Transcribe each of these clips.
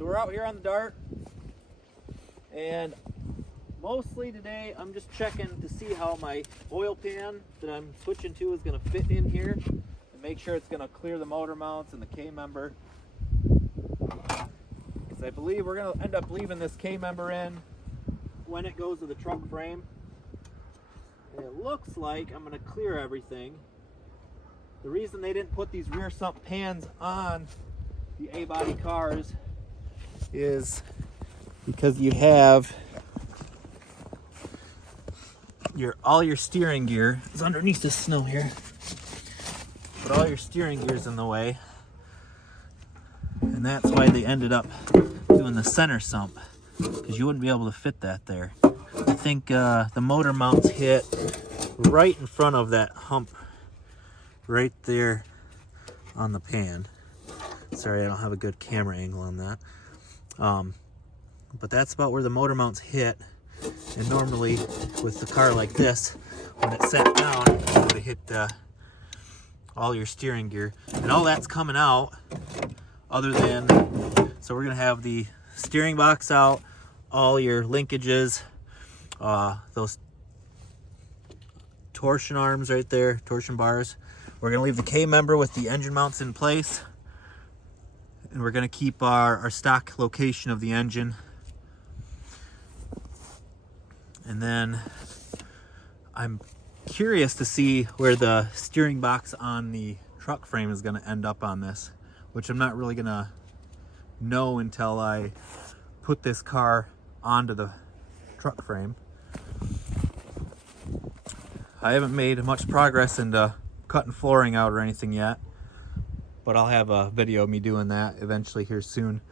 So we're out here on the Dart, and mostly today I'm just checking to see how my oil pan that I'm switching to is going to fit in here and make sure it's going to clear the motor mounts and the K-member, because I believe we're going to end up leaving this K-member in when it goes to the truck frame. And it looks like I'm going to clear everything. The reason they didn't put these rear sump pans on the A-body cars is because you have all your steering gear is underneath the snow here, but all your steering gear's in the way, and that's why they ended up doing the center sump, because you wouldn't be able to fit that there. I think the motor mounts hit right in front of that hump right there on the pan. Sorry, I don't have a good camera angle on that. But that's about where the motor mounts hit. And normally with the car like this, when it sat down, it would have hit all your steering gear. And all that's coming out other than, so we're gonna have the steering box out, all your linkages, those torsion arms right there, torsion bars. We're gonna leave the K-member with the engine mounts in place. And we're gonna keep our stock location of the engine. And then I'm curious to see where the steering box on the truck frame is gonna end up on this, which I'm not really gonna know until I put this car onto the truck frame. I haven't made much progress into cutting flooring out or anything yet, but I'll have a video of me doing that eventually here soon.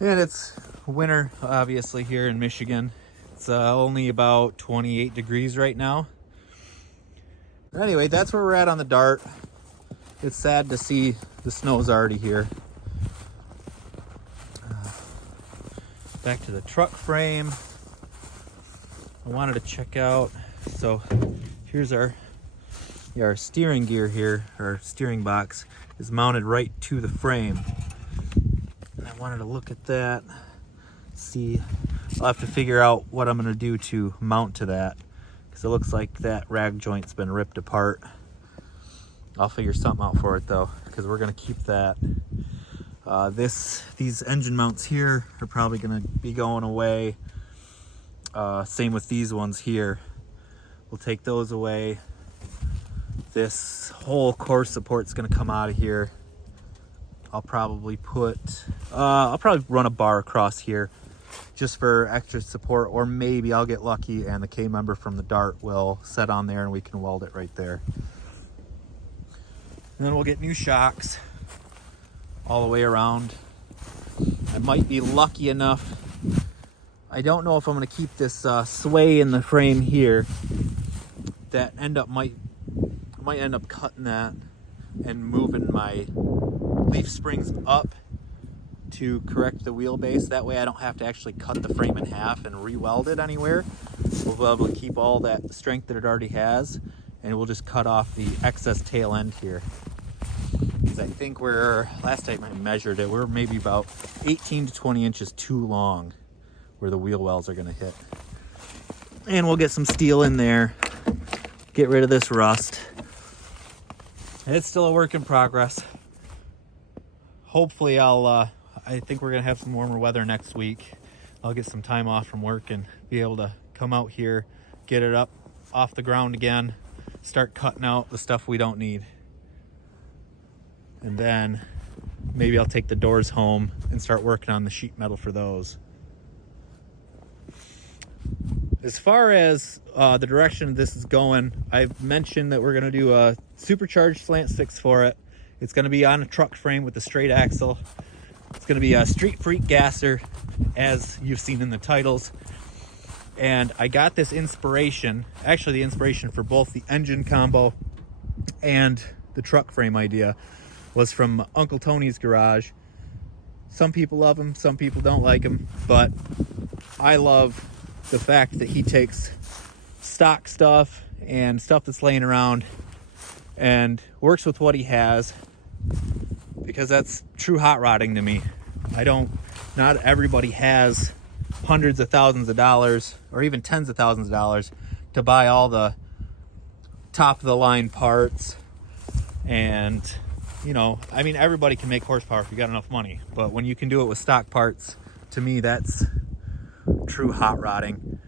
And it's winter, obviously, here in Michigan. It's only about 28 degrees right now. Anyway, that's where we're at on the Dart. It's sad to see the snow's already here. Back to the truck frame. I wanted to check out, so here's our steering gear here, our steering box is mounted right to the frame. And I wanted to look at that, see. I'll have to figure out what I'm gonna do to mount to that, because it looks like that rag joint's been ripped apart. I'll figure something out for it though, because we're gonna keep that. These engine mounts here are probably gonna be going away. Same with these ones here. We'll take those away. This whole core support's gonna come out of here. I'll probably run a bar across here just for extra support, or maybe I'll get lucky and the K-member from the Dart will set on there and we can weld it right there. And then we'll get new shocks all the way around. I might be lucky enough. I don't know if I'm gonna keep this sway in the frame here. That might end up cutting that and moving my leaf springs up to correct the wheelbase. That way I don't have to actually cut the frame in half and re-weld it anywhere. We'll be able to keep all that strength that it already has, and we'll just cut off the excess tail end here. Because I think last time I measured it, we're maybe about 18 to 20 inches too long where the wheel wells are gonna hit. And we'll get some steel in there, get rid of this rust. It's still a work in progress. Hopefully I think we're gonna have some warmer weather next week. I'll get some time off from work and be able to come out here, get it up off the ground again, start cutting out the stuff we don't need. And then maybe I'll take the doors home and start working on the sheet metal for those. As far as the direction this is going, I've mentioned that we're gonna do a supercharged slant six for it. It's gonna be on a truck frame with a straight axle. It's gonna be a Street Freak gasser, as you've seen in the titles. And I got this inspiration, actually the inspiration for both the engine combo and the truck frame idea was from Uncle Tony's Garage. Some people love him, some people don't like him, but I love the fact that he takes stock stuff and stuff that's laying around and works with what he has, because that's true hot rodding to me. Not everybody has hundreds of thousands of dollars or even tens of thousands of dollars to buy all the top of the line parts. And you know, I mean, everybody can make horsepower if you got enough money, but when you can do it with stock parts, to me, that's true hot rodding.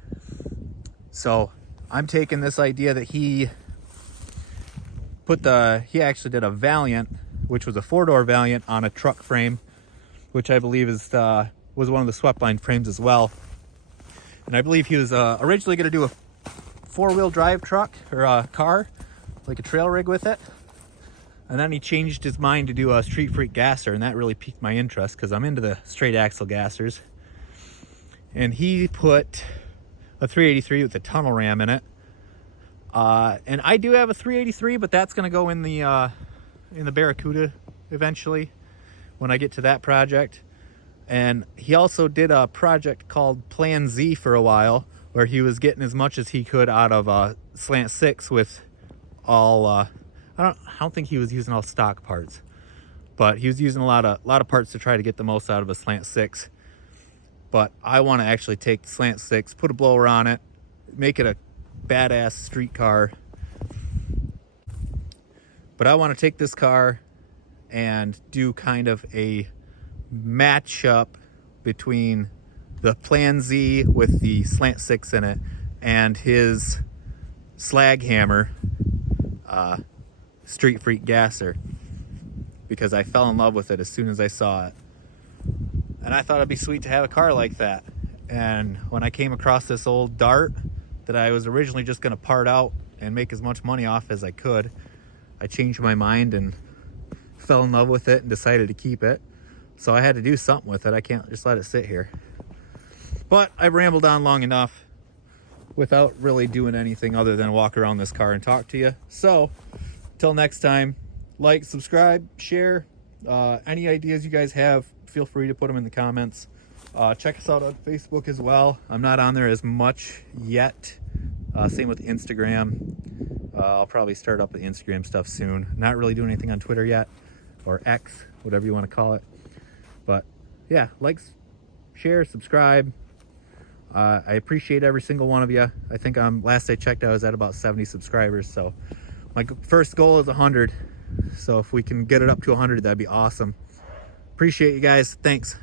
So I'm taking this idea that he actually did a Valiant, which was a 4-door Valiant on a truck frame, which I believe was one of the swept line frames as well. And I believe he was originally going to do a 4-wheel drive truck or a car, like a trail rig with it. And then he changed his mind to do a Street Freak gasser, and that really piqued my interest because I'm into the straight axle gassers. And he put a 383 with a tunnel ram in it. And I do have a 383, but that's going to go in the Barracuda eventually when I get to that project. And he also did a project called Plan Z for a while, where he was getting as much as he could out of Slant 6 with all I don't think he was using all stock parts, but he was using a lot of parts to try to get the most out of a Slant 6. But I want to actually take the Slant 6, put a blower on it, make it a badass street car. But I want to take this car and do kind of a matchup between the Plan Z with the Slant 6 in it and his Slag Hammer Street Freak gasser, because I fell in love with it as soon as I saw it. And I thought it'd be sweet to have a car like that. And when I came across this old Dart that I was originally just going to part out and make as much money off as I could, I changed my mind and fell in love with it and decided to keep it. So I had to do something with it. I can't just let it sit here. But I've rambled on long enough without really doing anything other than walk around this car and talk to you. So till next time, like, subscribe, share. Any ideas you guys have, feel free to put them in the comments. Check us out on Facebook as well. I'm not on there as much yet. Same with Instagram. I'll probably start up the Instagram stuff soon. Not really doing anything on Twitter yet, or X, whatever you want to call it. But yeah, like, share, subscribe. I appreciate every single one of you. I think last I checked, I was at about 70 subscribers. So my first goal is 100. So if we can get it up to 100, that'd be awesome. Appreciate you guys. Thanks.